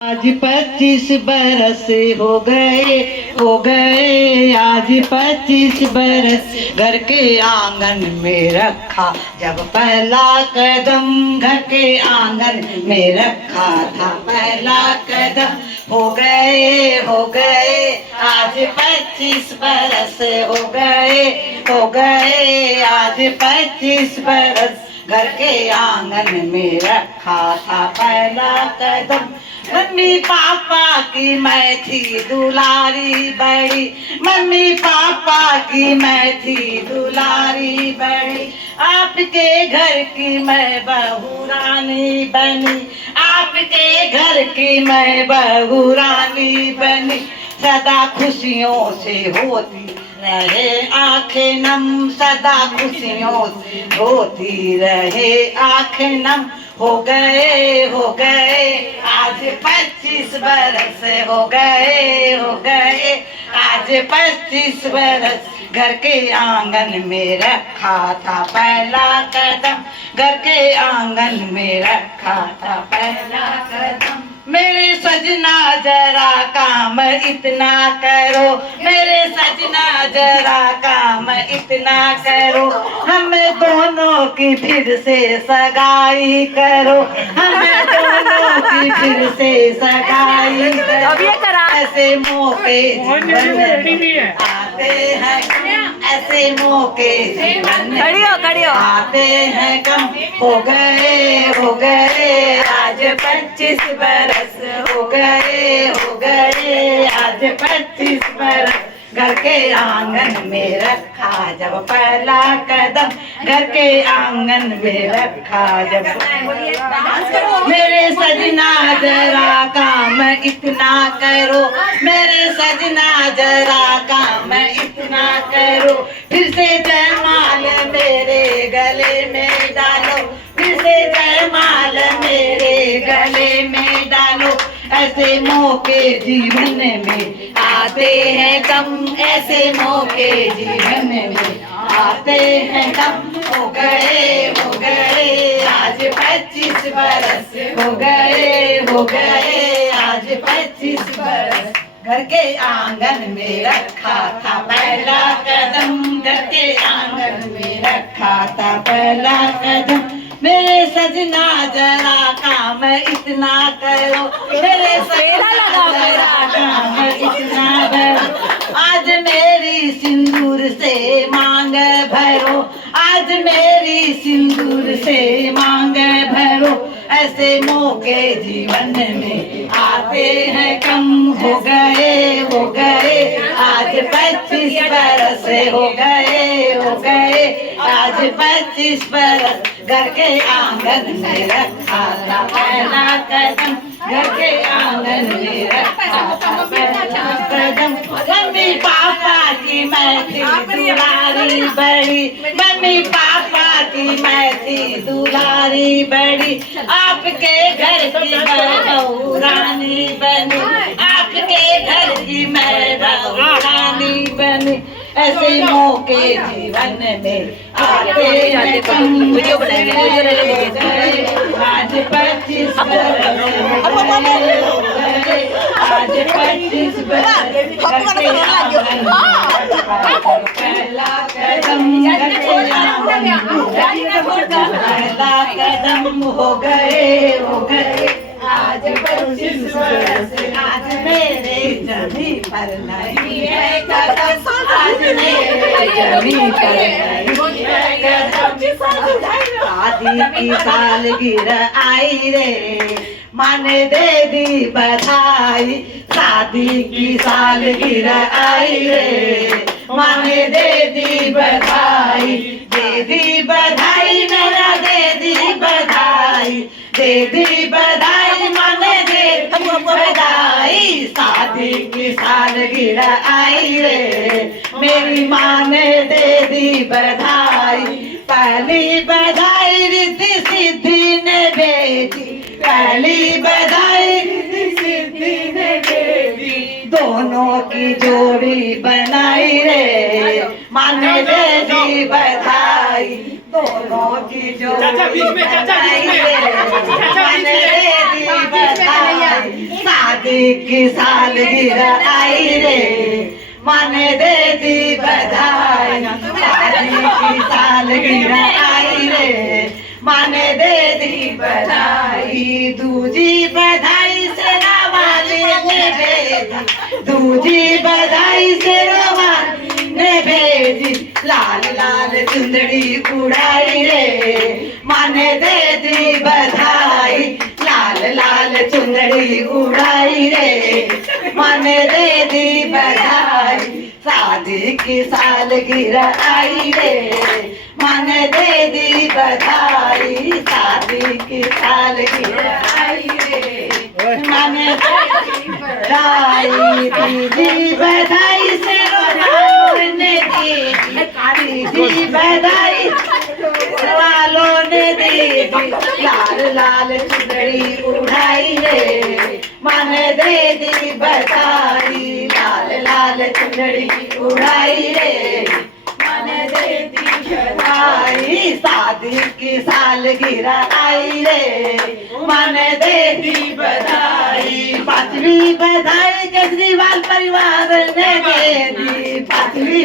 आज 25 बरस हो गए आज 25 बरस घर के आंगन में रखा, जब पहला कदम घर के आंगन में रखा था पहला कदम। हो गए आज 25 बरस हो गए आज 25 बरस घर के आंगन में रखा था पहला कदम। मम्मी पापा की मैं थी दुलारी बड़ी, मम्मी पापा की मैं थी दुलारी बड़ी, आपके घर की मैं बहू रानी बनी, आपके घर की मैं बहू रानी बनी। सदा खुशियों से होती रहे आंखें नम, सदा खुशियों से होती रहे आंखें नम। हो गए आज 25 बरस हो गए आज 25 बरस घर के आंगन में रखा था पहला कदम, घर के आंगन में रखा था पहला कदम। मेरे सजना जरा काम इतना करो, मेरे सजना जरा काम इतना करो, हम दोनों की फिर से सगाई करो, हम दोनों की फिर से सगाई करो। ऐसे मौके जीवन में आते हैं, ऐसे मौके जीवन में आते हैं कम। हो गए आज 25 बरस हो गए आज 25 बरस घर के आंगन में रखा जब पहला कदम, घर के आंगन में रखा जब। मेरे सजना जरा काम इतना करो, मेरे सजना जरा काम इतना करो, फिर से जयमाल मेरे गले में डालो, फिर से जयमाल मेरे गले में डालो। ऐसे मौके जीवन में आते हैं कम, ऐसे मौके जीवन में आते हैं कम। हो गए आज 25 बरस हो गए आज 25 बरस घर के आंगन में रखा था पहला कदम, घर के आंगन में रखा था पहला कदम। मेरे सजना जरा काम इतना करो, मेरे सजना जरा काम इतना करो, आज मेरी सिंदूर से मांग भरो, आज मेरी सिंदूर से मांग भरो। ऐसे मौके जीवन में आते हैं कम। हो गए आज 25 बरस हो गए आज 25 बरस घर के आंगन में रखा था पहला कदम, घर के आंगन में रखा था पहला कदम। मम्मी पापा की मैं थी दुलारी बड़ी, मम्मी पापा की मैं थी दुलारी बड़ी, आपके घर की मैं बहू रानी बनी, आपके घर की मैं बहू रानी बनी। ऐसे मौके जीवन में आते हैं कम। आज 25 बरस आज 25 बरस पहला कदम, पहला कदम। हो गए आज 25 बरस आज मेरे जमी पर नहीं है कदम, आज मेरे जमी पर नहीं है कदम। शादी की सालगिरह आई रे, माने दे दी बधाई, शादी की सालगिरह आई रे, माने दे दी बधाई, दे दी बधाई मेरा दे दी बधाई, दे दी बधाई माने दे दी बधाई। शादी की सालगिरह आई रे, मेरी माँ ने दे दी बधाई, पहली बधाई रिद्धि सिद्धि ने भेजी, पहली बधाई रिद्धि सिद्धि ने भेजी, दोनों की जोड़ी बनाई रे, माँ ने दे दी बधाई, दोनों की जो चाचा बीच में, चाचा बीच में, चाचा बीच में। शादी की सालगिरह आई रे, माने दे दी बधाई। शादी की सालगिरह आई रे, माने दे दी बधाई। दूजी बधाई से वाली ने भेजी, दूजी बधाई से वाली ने भेजी। लाल लाल चुंदड़ी उड़ाई रे, माने दे दी बधाई। लाल लाल चुंदड़ी उड़ाई रे, माने दे दी बधाई। शादी की सालगिरह आई रे, माने दे दी बधाई। शादी की सालगिरह आई रे, माने दे दी बधाई। दीदी बधाई से वालों ने दी, दीदी बधाई वालों ने दी। लाल लाल चुनरी उड़ाई रे, माने दे दी बधाई। लाल लाल चुनरी उड़ाई रे, माने दे दी बधाई। शादी की सालगिरह आई रे, माने दे दी बधाई। पांचवी बधाई केजरीवाल परिवार ने दे दी, पांचवी